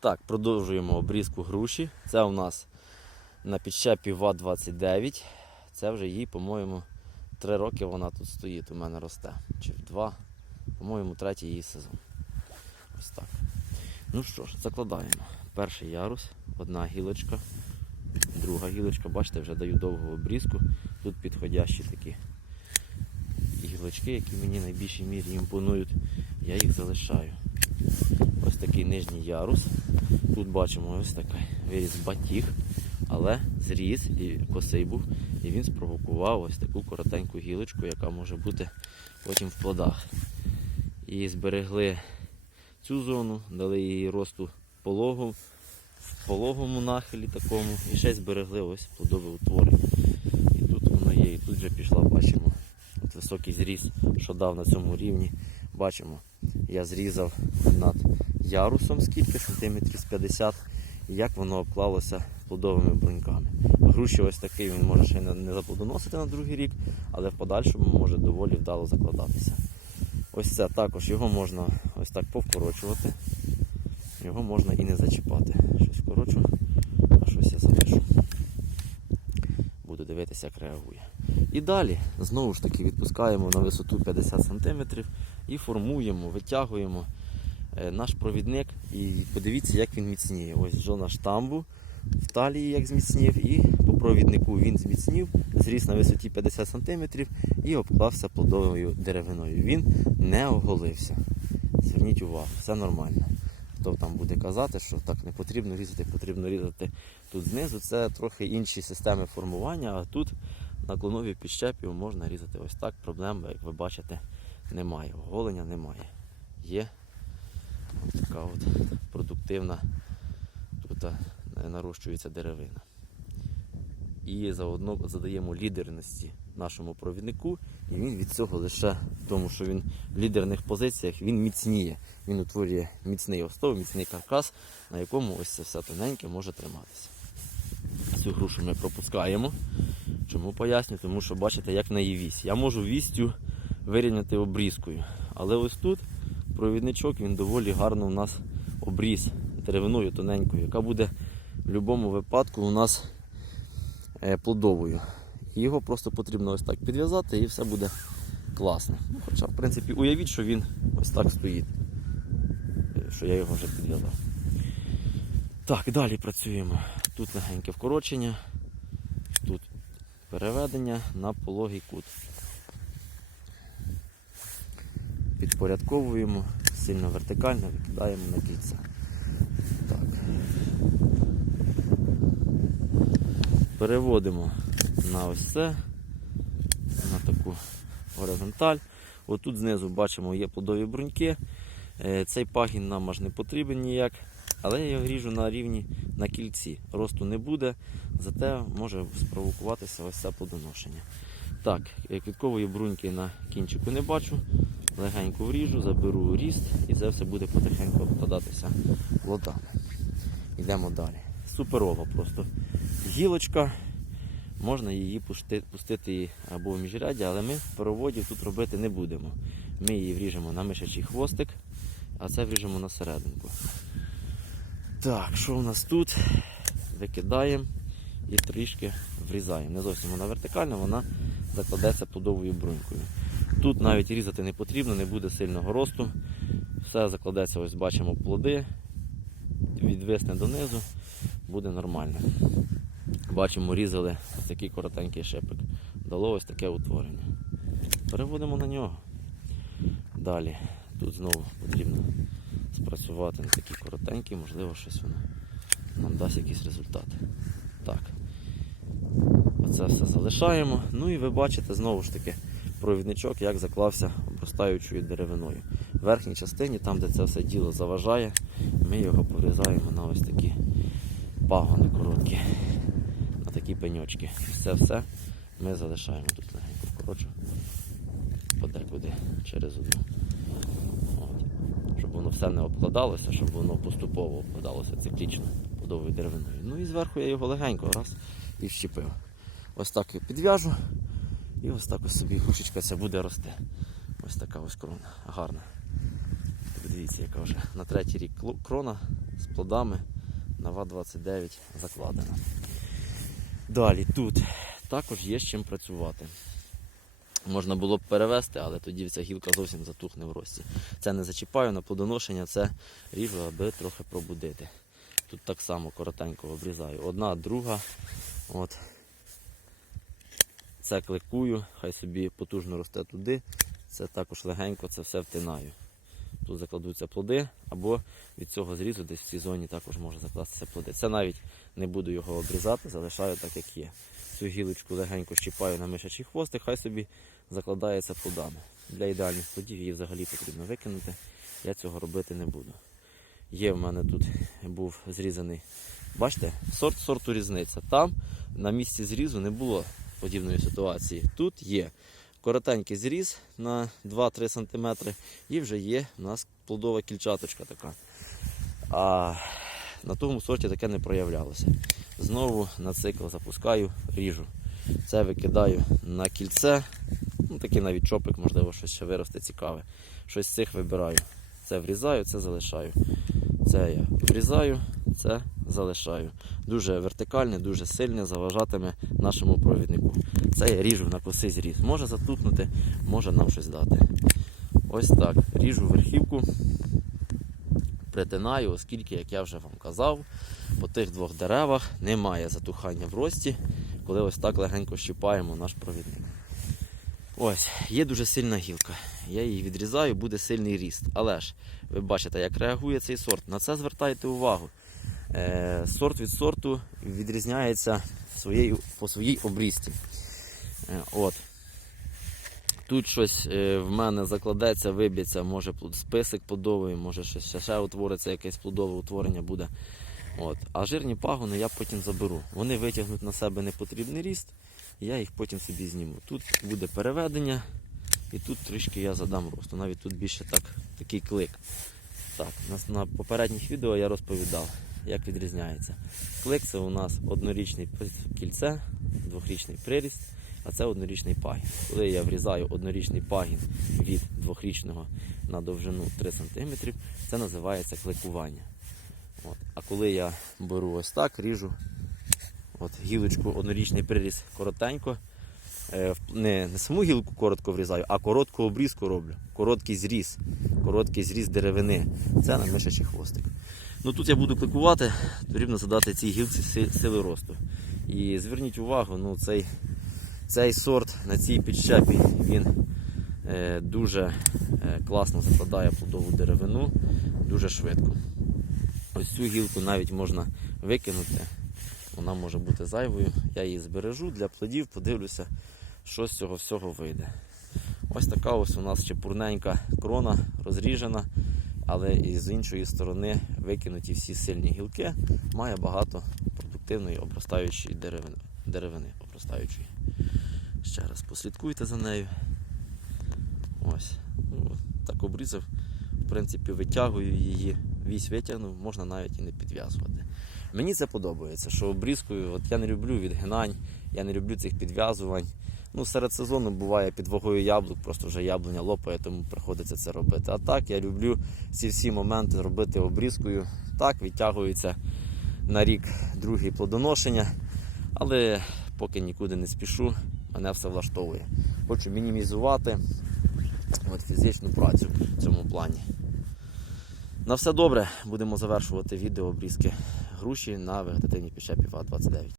Так, продовжуємо обрізку груші. Це у нас на підщепі ВА-29. Це вже їй, по-моєму, три роки вона тут стоїть, у мене росте. Чи в два. По-моєму, третій її сезон. Ось так. Ну що ж, закладаємо. Перший ярус, одна гілочка, друга гілочка. Бачите, вже даю довгу обрізку. Тут підходящі такі гілочки, які мені найбільшій мірі імпонують. Я їх залишаю. Ось такий нижній ярус. Тут бачимо ось такий виріс батіг, але зріс і косий був, і він спровокував ось таку коротеньку гілочку, яка може бути потім в плодах. І зберегли цю зону, дали їй росту пологу, в пологому нахилі такому, і ще зберегли ось плодове утворення. І тут воно є, і тут вже пішла, бачимо, от високий зріс, що дав на цьому рівні. Бачимо, я зрізав над ярусом скільки, сантиметрів з 50, і як воно обклалося плодовими бруньками. Груші ось такий, він може ще не заплодоносити на другий рік, але в подальшому може доволі вдало закладатися. Ось це також його можна ось так повкорочувати. Його можна і не зачіпати. Щось вкорочу, а щось я залишу. Буду дивитися, як реагує. І далі знову ж таки відпускаємо на висоту 50 см і формуємо, витягуємо наш провідник. І подивіться, як він міцніє. Ось зона штамбу в талії як зміцнів, і по провіднику він зміцнів, зріс на висоті 50 см і обклався плодовою деревиною. Він не оголився. Зверніть увагу, все нормально. Хто там буде казати, що так не потрібно різати, потрібно різати тут знизу. Це трохи інші системи формування, а тут на клоновій підщепі можна різати ось так. Проблем, як ви бачите, немає. Оголення немає. Є така от продуктивна тут е, нарощується деревина. І заодно задаємо лідерності нашому провіднику, і він від цього лише тому, що він в лідерних позиціях він міцніє. Він утворює міцний остов, міцний каркас, на якому ось це все тоненьке може триматися. Цю грушу ми пропускаємо. Чому поясню? Тому що бачите, як на її вісь. Я можу вістю вирівняти обрізкою. Але ось тут провідничок він доволі гарно у нас обріз деревиною тоненькою, яка буде в будь-якому випадку у нас е, плодовою. Його просто потрібно ось так підв'язати і все буде класно. Ну, Хоча, в принципі, уявіть, що він ось так стоїть, е, що я його вже підв'язав. Так, далі працюємо. Тут легеньке вкорочення, тут переведення на пологий кут. Підпорядковуємо, сильно вертикально викидаємо на кільце. Так. Переводимо на ось це, на таку горизонталь. Отут знизу бачимо є плодові бруньки. Е, Цей пагін нам аж не потрібен ніяк, але я його ріжу на рівні на кільці. Росту не буде, зате може спровокуватися ось це плодоношення. Так, е, квіткової бруньки на кінчику не бачу. Легенько вріжу, заберу ріст і це все буде потихеньку обкладатися плодами. Йдемо далі. Суперова просто гілочка. Можна її пусти- пустити або в міжряддя, але ми переводів тут робити не будемо. Ми її вріжемо на мишачий хвостик, а це вріжемо на серединку. Так, що у нас тут? Викидаємо і трішки врізаємо. Не зовсім вона вертикальна, вона закладеться плодовою брунькою. Тут навіть різати не потрібно, не буде сильного росту. Все закладеться, ось бачимо плоди, відвисне донизу, буде нормально. Бачимо, різали ось такий коротенький шипик. Дало ось таке утворення. Переводимо на нього. Далі. Тут знову потрібно спрацювати на такі коротенькі, можливо, щось воно нам дасть якийсь результат. Так. Оце все залишаємо. Ну і ви бачите знову ж таки провідничок, як заклався обростаючою деревиною. В верхній частині, там, де це все діло заважає, ми його порізаємо на ось такі пагони короткі, на такі пеньочки. Це все ми залишаємо тут легенько вкорочу, подекуди через одну. От. Щоб воно все не обкладалося, щоб воно поступово обкладалося циклічно подовою деревиною. Ну і зверху я його легенько раз і вщепив. Ось так я підв'яжу. І ось так ось собі грушечка ця буде рости. Ось така ось крона. Гарна. Дивіться, яка вже на третій рік крона з плодами на ВА-29 закладена. Далі тут також є з чим працювати. Можна було б перевести, але тоді ця гілка зовсім затухне в рості. Це не зачіпаю на плодоношення, це ріжу, аби трохи пробудити. Тут так само коротенько обрізаю. Одна, друга. От. Це кликую, хай собі потужно росте туди. Це також легенько це все втинаю. Тут закладуться плоди, або від цього зрізу десь в цій зоні також може закластися плоди. Це навіть не буду його обрізати, залишаю так, як є. Цю гілочку легенько щіпаю на мишачий хвостик, хай собі закладається плодами. Для ідеальних плодів її взагалі потрібно викинути. Я цього робити не буду. Є в мене тут був зрізаний. Бачите, сорт сорту різниця. Там на місці зрізу не було подібної ситуації. Тут є коротенький зріз на 2-3 см і вже є у нас плодова кільчаточка така. А на тому сорті таке не проявлялося. Знову на цикл запускаю, ріжу. Це викидаю на кільце. Ну, такий навіть чопик, можливо, щось ще виросте цікаве. Щось з цих вибираю. Це врізаю, це залишаю. Це я врізаю, це залишаю. Дуже вертикальне, дуже сильне, заважатиме нашому провіднику. Це я ріжу на косий зріз. Може затупнути, може нам щось дати. Ось так. Ріжу верхівку, притинаю, оскільки, як я вже вам казав, по тих двох деревах немає затухання в рості, коли ось так легенько щіпаємо наш провідник. Ось, є дуже сильна гілка. Я її відрізаю, буде сильний ріст. Але ж ви бачите, як реагує цей сорт. На це звертайте увагу. Е, сорт від сорту відрізняється своєю, по своїй обрізці. Е, от. Тут щось е, в мене закладеться, виб'ється, може список плодовий, може щось ще, ще утвориться, якесь плодове утворення буде. От. А жирні пагони я потім заберу. Вони витягнуть на себе непотрібний ріст, я їх потім собі зніму. Тут буде переведення, і тут трішки я задам росту. Навіть тут більше так, такий клик. Так, на попередніх відео я розповідав, як відрізняється. Клик це у нас однорічний кільце, двохрічний приріст, а це однорічний пагін. Коли я врізаю однорічний пагін від двохрічного на довжину 3 см, це називається кликування. От. А коли я беру ось так, ріжу от, гілочку однорічний приріз коротенько, е, не, не саму гілку коротко врізаю, а коротку обрізку роблю. Короткий зріз, короткий зріз деревини. Це на мишачий хвостик. Ну тут я буду кликувати, потрібно задати цій гілці сили росту. І зверніть увагу, ну цей, цей сорт на цій підщепі він е, дуже е, класно закладає плодову деревину, дуже швидко. Ось цю гілку навіть можна викинути, вона може бути зайвою. Я її збережу для плодів, подивлюся, що з цього всього вийде. Ось така ось у нас чепурненька крона розріжена, але і з іншої сторони викинуті всі сильні гілки. Має багато продуктивної обростаючої деревини, деревини обростаючої. Ще раз послідкуйте за нею. Ось. Ну, так обрізав. В принципі, витягую її, вісь витягнув, можна навіть і не підв'язувати. Мені це подобається, що обрізкою, от я не люблю відгинань, я не люблю цих підв'язувань. Ну, серед сезону буває під вагою яблук, просто вже яблуня лопає, тому приходиться це робити. А так я люблю ці всі моменти робити обрізкою. Так, відтягується на рік другий плодоношення, але поки нікуди не спішу, мене все влаштовує. Хочу мінімізувати от, фізичну працю в цьому плані. На все добре, будемо завершувати відео обрізки груші на вегетативній пішепі ВА-29.